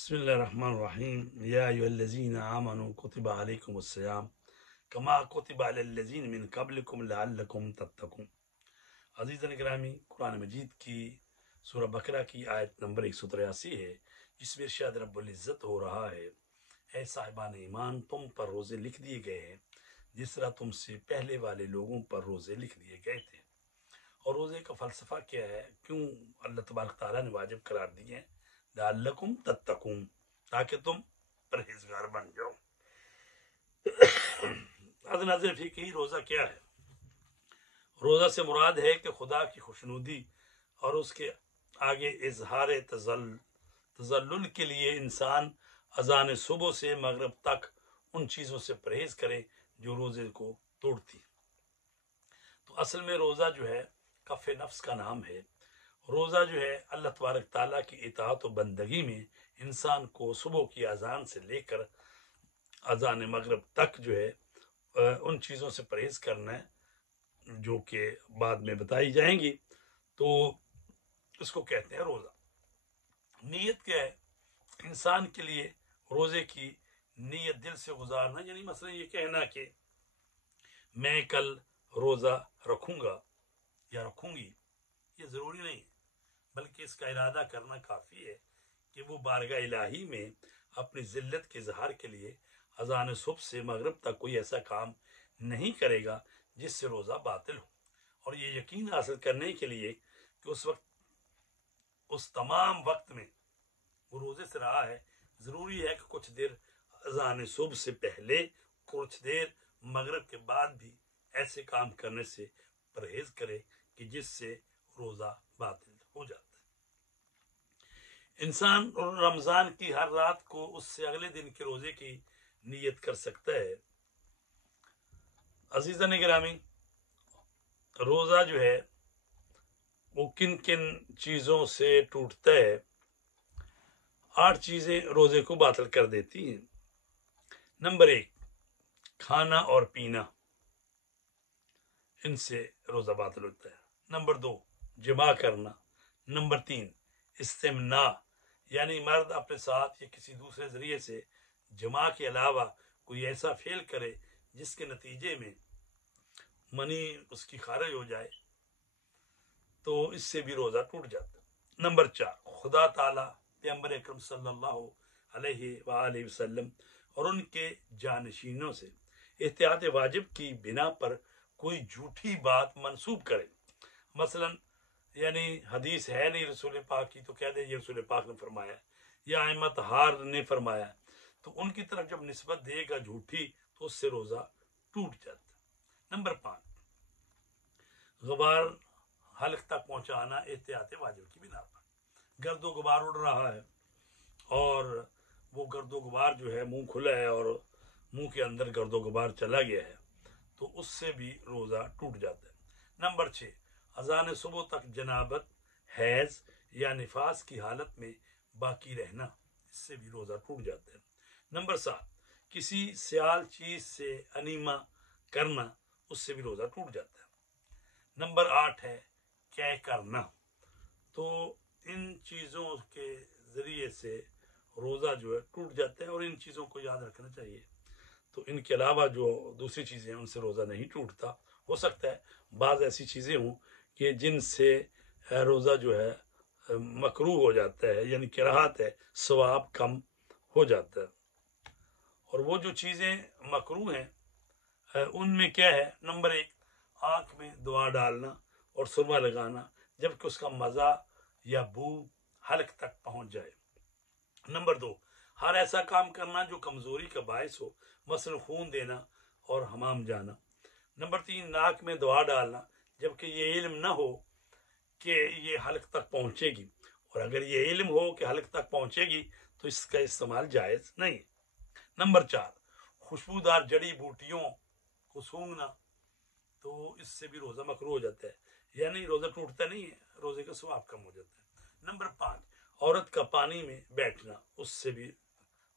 بسم الله الرحمن الرحيم يا أيها الذين آمنوا كتب عليكم الصيام كما كتب على الذين من قبلكم لعلكم تتقون۔ عزیزان گرامی، قرآن مجید کی سورہ بقرہ کی آیت نمبر 183 ہے، جس میں ارشاد رب العزت ہو رہا ہے: اے صاحبان ایمان، تم پر روزے لکھ دیے گئے ہیں جس طرح تم سے پہلے والے لوگوں پر روزے لکھ دیے گئے تھے۔ اور روزے کا فلسفہ کیا ہے؟ کیوں اللہ تبارک تعالیٰ نے واجب قرار دیے ہیں؟ لعلکم تتقون، تاکہ تم پرہیزگار بن جاؤ۔ ناظرین فقہی، روزہ کیا ہے؟ روزہ سے مراد ہے کہ خدا کی خوشنودی اور اس کے آگے اظہار تذلل کے لیے انسان اذان صبح سے مغرب تک ان چیزوں سے پرہیز کرے جو روزے کو توڑتی۔ تو اصل میں روزہ جو ہے کف نفس کا نام ہے۔ روزہ جو ہے اللہ تبارک تعالیٰ کی اطاعت و بندگی میں انسان کو صبح کی اذان سے لے کر اذان مغرب تک جو ہے ان چیزوں سے پرہیز کرنا ہے جو کہ بعد میں بتائی جائیں گی، تو اس کو کہتے ہیں روزہ۔ نیت کیا ہے؟ انسان کے لیے روزے کی نیت دل سے گزارنا، یعنی مثلا یہ کہنا کہ میں کل روزہ رکھوں گا یا رکھوں گی، یہ ضروری نہیں، بلکہ اس کا ارادہ کرنا کافی ہے کہ وہ بارگاہ الہی میں اپنی ذلت کے اظہار کے لیے اذان صبح سے مغرب تک کوئی ایسا کام نہیں کرے گا جس سے روزہ باطل ہو، اور یہ یقین حاصل کرنے کے لیے کہ اس تمام وقت میں وہ روزے سے رہا ہے، ضروری ہے کہ کچھ دیر اذان صبح سے پہلے، کچھ دیر مغرب کے بعد بھی ایسے کام کرنے سے پرہیز کرے کہ جس سے روزہ باطل ہو جاتا ہے۔ انسان رمضان کی ہر رات کو اس سے اگلے دن کے روزے کی نیت کر سکتا ہے۔ عزیزان گرامی، روزہ جو ہے وہ کن کن چیزوں سے ٹوٹتا ہے؟ 8 چیزیں روزے کو باطل کر دیتی ہیں۔ نمبر 1، کھانا اور پینا، ان سے روزہ باطل ہوتا ہے۔ نمبر 2، جماع کرنا۔ نمبر 3، استمناء، یعنی مرد اپنے ساتھ یا کسی دوسرے ذریعے سے جماع کے علاوہ کوئی ایسا فعل کرے جس کے نتیجے میں منی اس کی خارج ہو جائے، تو اس سے بھی روزہ ٹوٹ جاتا ہے۔ نمبر 4، خدا تعالی، پیغمبر اکرم صلی اللہ علیہ وآلہ وسلم اور ان کے جانشینوں سے احتیاط واجب کی بنا پر کوئی جھوٹی بات منسوب کرے، مثلا یعنی حدیث ہے نہیں رسول پاک کی تو کہہ دے یہ رسول پاک نے فرمایا، یا ائمہ طہار نے فرمایا، تو ان کی طرف جب نسبت دے گا جھوٹی تو اس سے روزہ ٹوٹ جاتا ہے۔ نمبر 5، غبار حلق تک پہنچانا احتیاط واجب کی بنا پر۔ گرد و غبار اڑ رہا ہے اور وہ گرد و غبار جو ہے منہ کھلا ہے اور منہ کے اندر گرد و غبار چلا گیا ہے، تو اس سے بھی روزہ ٹوٹ جاتا ہے۔ نمبر 6، اذان صبح تک جنابت، حیض یا نفاس کی حالت میں باقی رہنا، اس سے بھی روزہ ٹوٹ جاتا ہے۔ نمبر 7، کسی سیال چیز سے انیما کرنا، اس سے بھی روزہ ٹوٹ جاتا ہے۔ نمبر 8 ہے قے کرنا، تو ان چیزوں کے ذریعے سے روزہ جو ہے ٹوٹ جاتا ہے، اور ان چیزوں کو یاد رکھنا چاہیے۔ تو ان کے علاوہ جو دوسری چیزیں ہیں ان سے روزہ نہیں ٹوٹتا۔ ہو سکتا ہے بعض ایسی چیزیں ہوں کہ جن سے روزہ جو ہے مکروہ ہو جاتا ہے، یعنی کراہت ہے، ثواب کم ہو جاتا ہے۔ اور وہ جو چیزیں مکروہ ہیں ان میں کیا ہے؟ نمبر 1، آنکھ میں دعا ڈالنا اور سرما لگانا جبکہ اس کا مزہ یا بو حلق تک پہنچ جائے۔ نمبر 2، ہر ایسا کام کرنا جو کمزوری کا باعث ہو، مثلا خون دینا اور حمام جانا۔ نمبر 3، ناک میں دعا ڈالنا جبکہ یہ علم نہ ہو کہ یہ حلق تک پہنچے گی، اور اگر یہ علم ہو کہ حلق تک پہنچے گی تو اس کا استعمال جائز نہیں۔ نمبر 4، خوشبودار جڑی بوٹیوں کو سونگھنا، تو اس سے بھی روزہ مکروہ ہو جاتا ہے، یعنی روزہ ٹوٹتا نہیں ہے، روزے کا ثواب کم ہو جاتا ہے۔ نمبر 5، عورت کا پانی میں بیٹھنا، اس سے بھی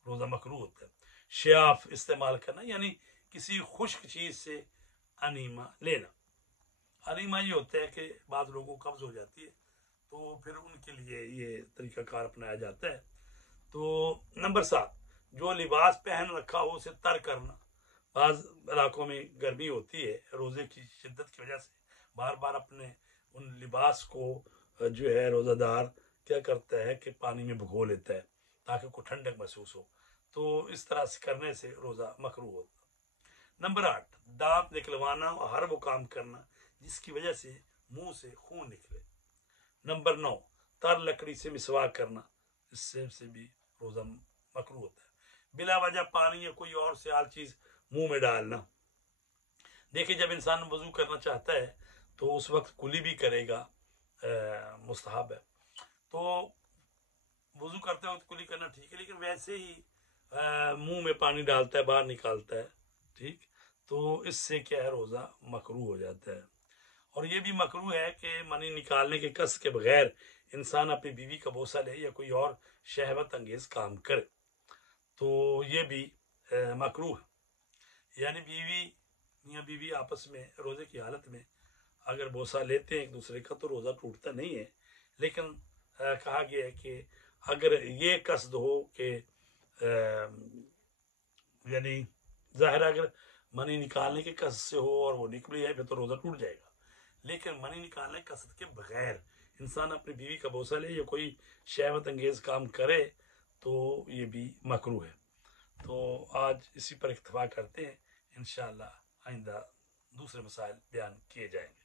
روزہ مکروہ ہوتا ہے۔ شیاف استعمال کرنا، یعنی کسی خشک چیز سے انیما لینا۔ انیما یہ ہوتا ہے کہ بعض لوگوں کو قبض ہو جاتی ہے تو پھر ان کے لیے یہ طریقہ کار اپنایا جاتا ہے۔ تو نمبر 7، جو لباس پہن رکھا ہو اسے تر کرنا. بعض علاقوں میں گرمی ہوتی ہے، روزے کی شدت کی وجہ سے بار بار اپنے ان لباس کو جو ہے روزہ دار کیا کرتا ہے کہ پانی میں بھگو لیتا ہے تاکہ کوئی ٹھنڈک محسوس ہو. تو اس طرح سے کرنے سے روزہ مکروہ ہوتا. نمبر 8، دانت نکلوانا اور ہر وہ کام کرنا جس کی وجہ سے منہ سے خون نکلے. نمبر 9، تر لکڑی سے مسواک کرنا، اس سے بھی روزہ مکروہ ہوتا ہے. بلا وجہ پانی یا کوئی اور سیال چیز منہ میں ڈالنا. دیکھیں جب انسان وضو کرنا چاہتا ہے تو اس وقت کلی بھی کرے گا، مستحب ہے. تو وضو کرتے وقت کلی کرنا ٹھیک ہے، لیکن ویسے ہی منہ میں پانی ڈالتا ہے باہر نکالتا ہے، ٹھیک، تو اس سے کیا ہے روزہ مکروہ ہو جاتا ہے. اور یہ بھی مکروہ ہے کہ منی نکالنے کے قصد کے بغیر انسان اپنی بیوی کا بوسہ لے یا کوئی اور شہوت انگیز کام کرے، تو یہ بھی مکروہ ہے. یعنی بیوی میاں بیوی آپس میں روزے کی حالت میں اگر بوسہ لیتے ہیں ایک دوسرے کا تو روزہ ٹوٹتا نہیں ہے، لیکن کہا گیا ہے کہ اگر یہ قصد ہو کہ یعنی ظاہر اگر منی نکالنے کے قصد سے ہو اور وہ نکل جائے پھر تو روزہ ٹوٹ جائے گا. لیکن منی نکالنے کے قصد کے بغیر انسان اپنی بیوی کا بوسہ لے یا کوئی شہوت انگیز کام کرے تو یہ بھی مکروہ ہے. تو آج اسی پر اکتفا کرتے ہیں، انشاءاللہ آئندہ دوسرے مسائل بیان کیے جائیں گے.